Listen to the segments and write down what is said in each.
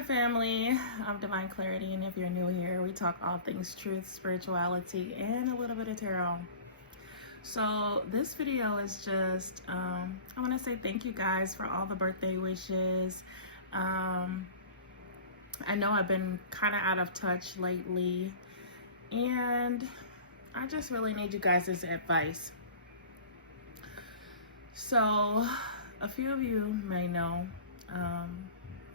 Hi family of Divine Clarity, and if you're new here, we talk all things truth, spirituality, and a little bit of tarot. So this video is just, I want to say thank you guys for all the birthday wishes. I know I've been kind of out of touch lately, and I just really need you guys' advice. So a few of you may know,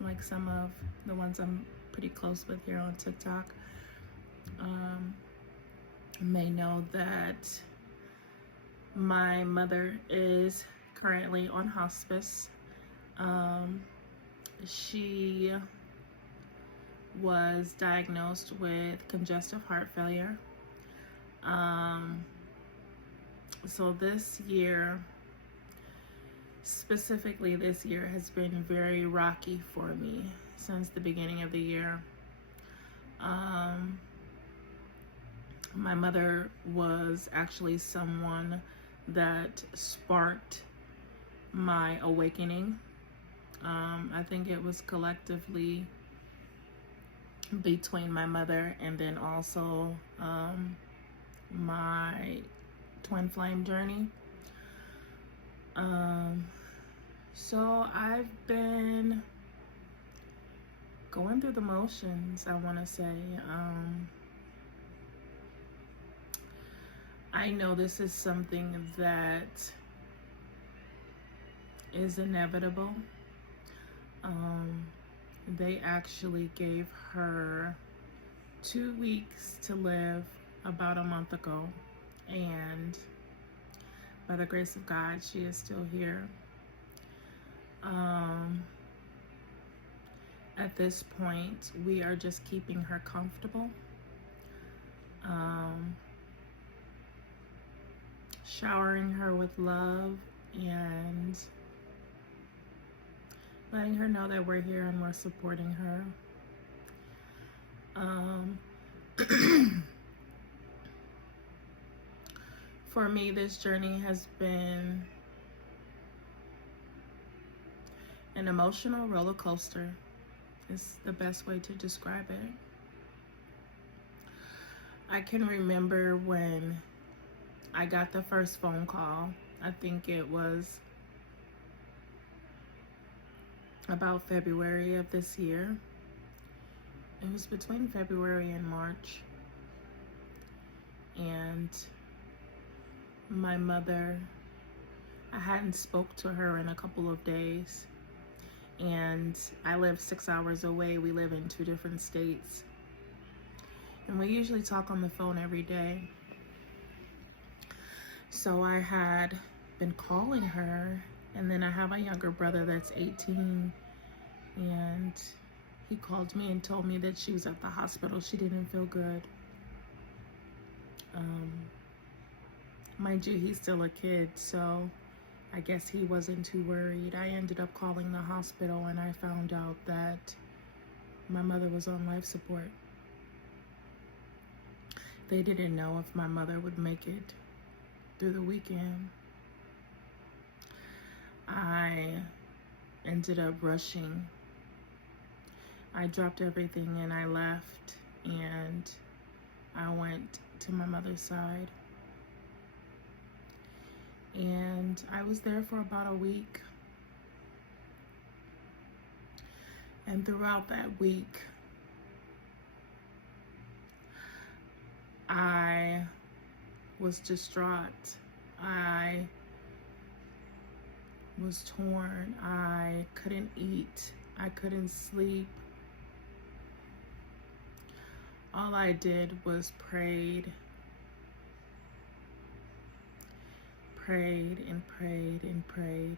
like some of the ones I'm pretty close with here on TikTok, may know that my mother is currently on hospice. She was diagnosed with congestive heart failure. So this year, specifically this year, has been very rocky for me since the beginning of the year. My mother was actually someone that sparked my awakening. I think it was collectively between my mother and then also my twin flame journey. So I've been going through the motions, I want to say. I know this is something that is inevitable. They actually gave her 2 weeks to live about a month ago, and by the grace of God, she is still here. At this point, we are just keeping her comfortable, showering her with love and letting her know that we're here and we're supporting her. For me, this journey has been an emotional roller coaster. Is the best way to describe it. I can remember when I got the first phone call. I think it was about February of this year. It was between February and March. And my mother, I hadn't spoke to her in a couple of days. And I live 6 hours away. We live in 2 different states. And we usually talk on the phone every day. So I had been calling her, and then I have a younger brother that's 18, and he called me and told me that she was at the hospital. She didn't feel good. Mind you, he's still a kid, so I guess he wasn't too worried. I ended up calling the hospital, and I found out that my mother was on life support. They didn't know if my mother would make it through the weekend. I ended up rushing. I dropped everything and I left, and I went to my mother's side. And I was there for about a week. And throughout that week, I was distraught. I was torn. I couldn't eat. I couldn't sleep. All I did was prayed and prayed and prayed.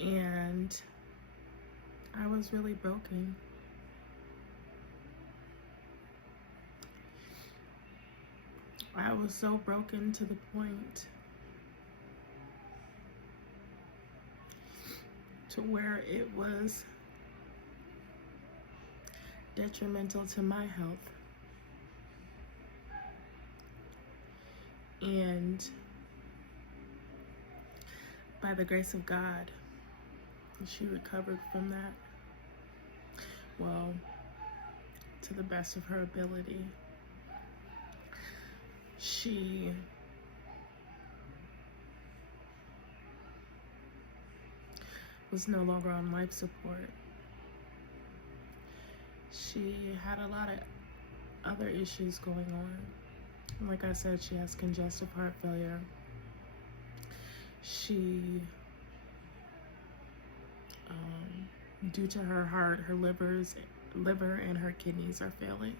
And I was really broken. I was so broken to the point to where it was detrimental to my health. And by the grace of God, She recovered from that, well, to the best of her ability. She was no longer on life support. She had a lot of other issues going on. Like I said, she has congestive heart failure. She, due to her heart, her liver and her kidneys are failing.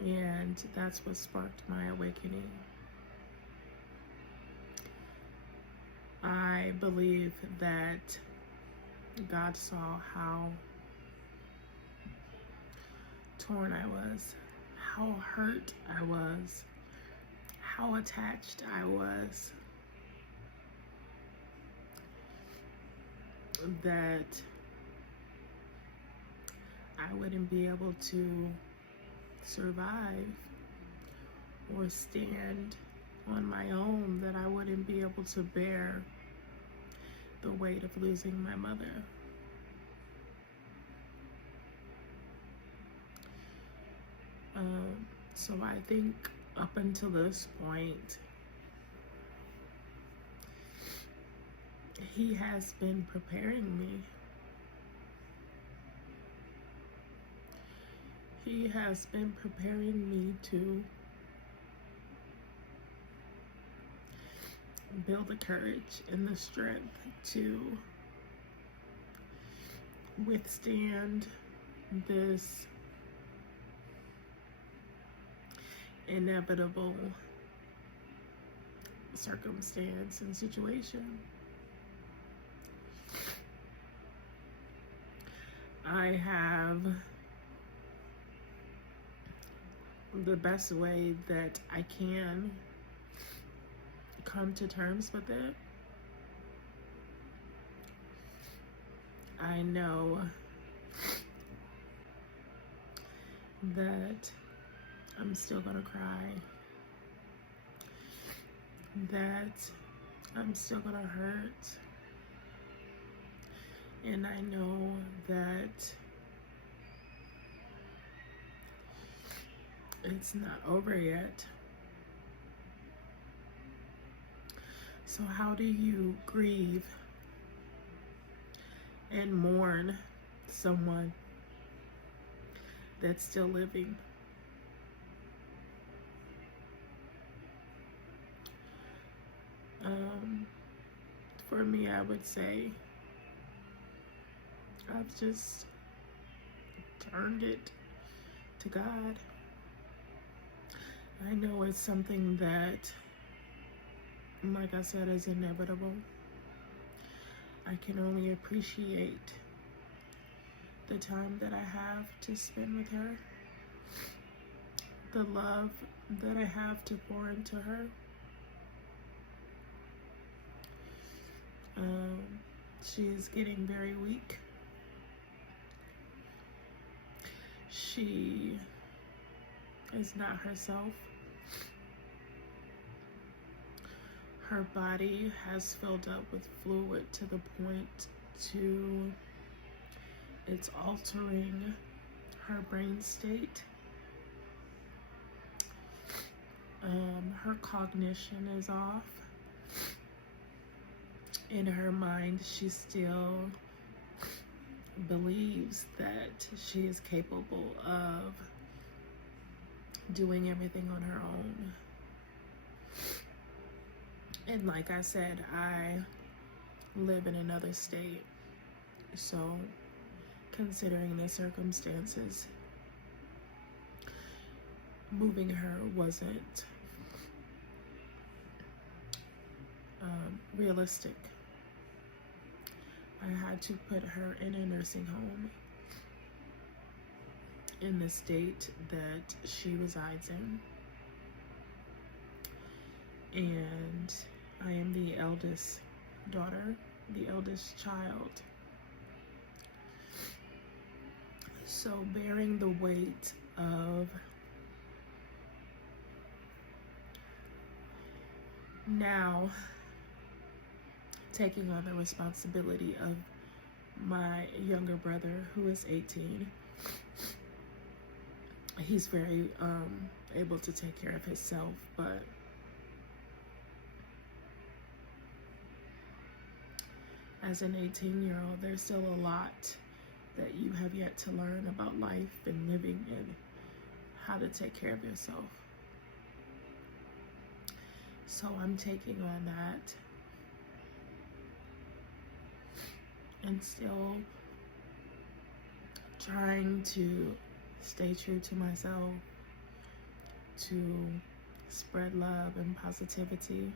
And that's what sparked my awakening. I believe that God saw how torn I was, how hurt I was, how attached I was, that I wouldn't be able to survive or stand on my own, that I wouldn't be able to bear the weight of losing my mother. So I think up until this point, he has been preparing me. He has been preparing me to build the courage and the strength to withstand this inevitable circumstance and situation. I have the best way that I can come to terms with it. I know that I'm still gonna cry, that I'm still gonna hurt, and I know that it's not over yet. So how do you grieve and mourn someone that's still living? For me, I would say I've just turned it to God. I know it's something that, like I said, is inevitable. I can only appreciate the time that I have to spend with her, the love that I have to pour into her. She's getting very weak. She is not herself. Her body has filled up with fluid to the point to it's altering her brain state. Her cognition is off. In her mind, she still believes that she is capable of doing everything on her own. And like I said, I live in another state, so considering the circumstances, moving her wasn't realistic. I had to put her in a nursing home in the state that she resides in. And I am the eldest daughter, the eldest child. So bearing the weight of now taking on the responsibility of my younger brother, who is 18. He's very able to take care of himself, but as an 18-year-old, there's still a lot that you have yet to learn about life and living and how to take care of yourself. So I'm taking on that and still trying to stay true to myself, to spread love and positivity,